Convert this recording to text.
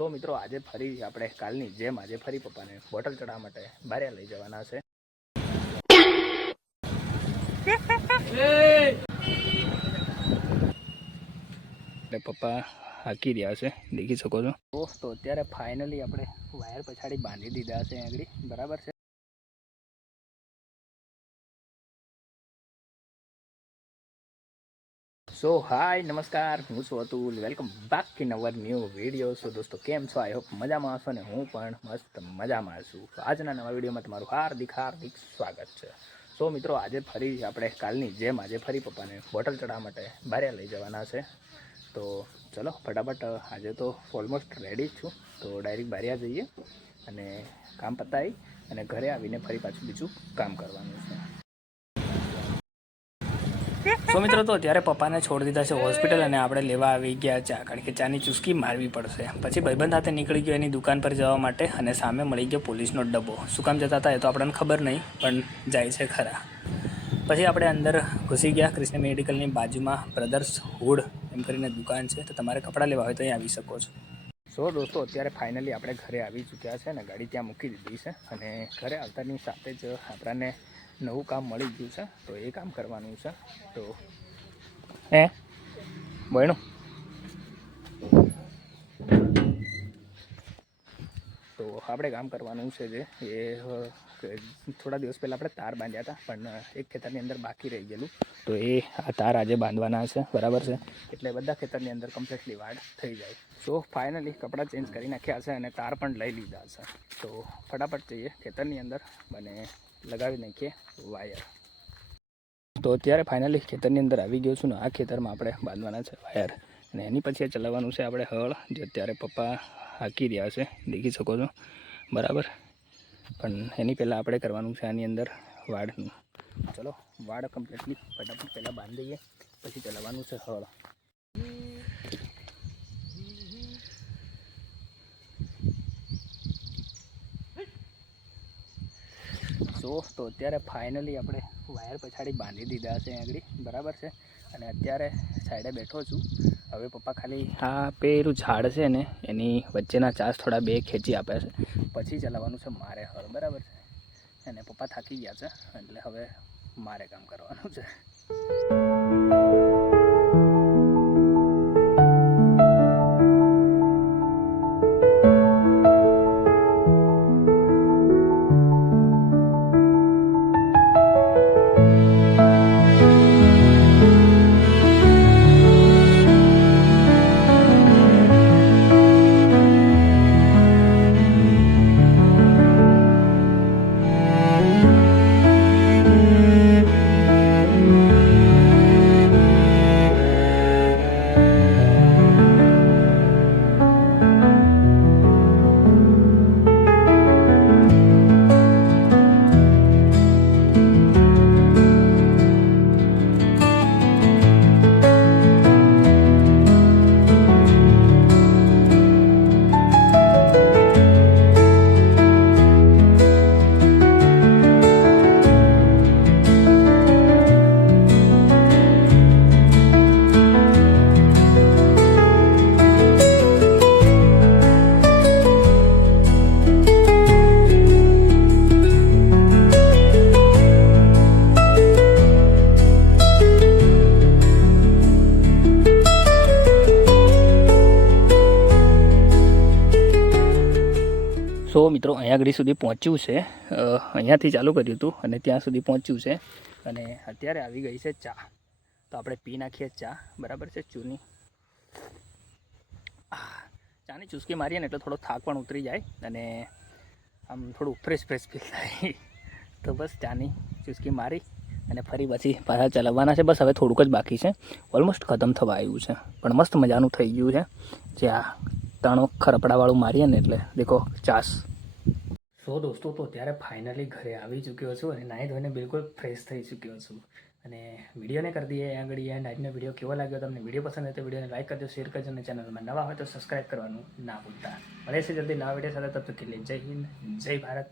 સો મિત્રો આજે ફરી આપણે કાલની જેમ આજે ફરી પપ્પાને બોટલ ચડાવવા માટે બહાર લઈ જવાના છે. એટલે પપ્પા હાકી રહ્યા છે, દેખી શકો છો. તો અત્યારે ફાઇનલી આપણે વાયર પછાડી બાંધી દીધા છે આગળ, બરાબર છે. સો હાય નમસ્કાર, હું છું Atul, welcome back in our new video. So દોસ્તો કેમ છો? આઈ હોપ મજામાં હશો ને હું પણ મસ્ત મજામાં છું. તો આજના નવા વિડીયોમાં તમારું હાર્દિક સ્વાગત છે. સો મિત્રો આજે ફરી આપણે કાલની જેમ આજે ફરી પપ્પાને બોટલ ચડાવવા માટે બહાર લઈ જવાના છે. તો ચલો ફટાફટ, આજે તો ઓલમોસ્ટ રેડી જ છું. તો ડાયરેક્ટ બહાર જઈએ અને કામ પતાવી અને ઘરે આવીને ફરી પાછું બીજું કામ કરવાનું છે. સો મિત્રો તો ત્યારે પપ્પાને છોડી દીધા છે હોસ્પિટલ અને આપણે લેવા આવી ગયા ચા, કારણ કે ચાની ચુસ્કી મારવી પડશે. પછી ભાઈબંધ સાથે નીકળી ગયો એની દુકાન પર જવા માટે અને સામે મળી ગયો પોલીસનો ડબ્બો. શું કામ જતા હતા એ તો આપણને ખબર નહીં, પણ જાય છે ખરા. પછી આપણે અંદર ઘૂસી ગયા. કૃષ્ણ મેડિકલની બાજુમાં બ્રધર્સ હુડ એમ કરીને દુકાન છે, તો તમારે કપડાં લેવા હોય તો અહીં આવી શકો છો. સો દોસ્તો અત્યારે ફાઇનલી આપણે ઘરે આવી ચૂક્યા છે અને ગાડી ત્યાં મૂકી દીધી છે. અને ઘરે આવતાની સાથે જ આપણને નવું કામ મળી ગયું છે, તો એ કામ કરવાનું છે. તો બહેનો તો આપણે કામ કરવાનું છે જે એ થોડા દિવસ પહેલાં આપણે તાર બાંધ્યા હતા, પણ એક ખેતરની અંદર બાકી રહી ગયેલું, તો એ આ તાર આજે બાંધવાના છે, બરાબર છે. એટલે બધા ખેતરની અંદર કમ્પ્લીટલી વાડ થઈ જાય. સો ફાઇનલી કપડાં ચેન્જ કરી નાખ્યા છે અને તાર પણ લઈ લીધા છે. તો ફટાફટ જઈએ ખેતરની અંદર અને લગાવી નાખીએ વાયર. તો અત્યારે ફાઇનલી ખેતરની અંદર આવી ગયો છું ને આ ખેતરમાં આપણે બાંધવાના છે વાયર, અને એની પછી ચલાવવાનું છે આપણે હળ, જે અત્યારે પપ્પા હાકી રહ્યા છે, દેખી શકો છો, બરાબર. પણ એની પહેલાં આપણે કરવાનું છે આની અંદર વાડનું. ચલો વાડ કમ્પ્લીટલી ફટાફટ પહેલાં બાંધી દઈએ, પછી ચલાવવાનું છે હળ. તો અત્યારે ફાઇનલી આપણે વાયર પછાડી બાંધી દીધા છે આગળ, બરાબર છે. અને અત્યારે સાઈડે બેઠો છું. હવે પપ્પા ખાલી આ પેલું ઝાડ છે ને એની વચ્ચેના ચાસ થોડા બે ખેંચી આપે છે, પછી ચલાવવાનું છે મારે હળ, બરાબર છે. અને પપ્પા થાકી ગયા છે એટલે હવે મારે કામ કરવાનું છે. સો મિત્રો અહીંયા આગળ સુધી પહોંચ્યું છે, અહીંયાથી ચાલુ કર્યું હતું અને ત્યાં સુધી પહોંચ્યું છે. અને અત્યારે આવી ગઈ છે ચા, તો આપણે પી નાખીએ ચા, બરાબર છે. ચાની ચૂસકી મારીએ ને એટલે થોડો થાક પણ ઉતરી જાય અને આમ થોડું ફ્રેશ ફીલ થાય. તો બસ ચાની ચૂસકી મારી અને ફરી પછી પાછા ચલાવવાના છે. બસ હવે થોડુંક જ બાકી છે, ઓલમોસ્ટ ખતમ થવા આવ્યું છે, પણ મસ્ત મજાનું થઈ ગયું છે. જે આ તણો ખરપડાવાળું મારીએ ને એટલે દેખો ચાસ. સો દોસ્તો તો ત્યારે ફાઇનલી ઘરે આવી ચૂક્યો છું અને નાહી ધોઈને બિલકુલ ફ્રેશ થઈ ચૂક્યો છું. અને વિડીયોને કરી દઈએ આગળ એન્ડ. આજનો વિડીયો કેવો લાગ્યો તમને? વિડીયો પસંદ આવે તો વિડીયોને લાઈક કરજો, શેર કરજો અને ચેનલમાં નવા હોય તો સબસ્ક્રાઈબ કરવાનું ના ભૂલતા. મળે છે જલ્દી નવા વિડીયો સાથે. તબ તક કે લીએ જય હિન્દ, જય ભારત,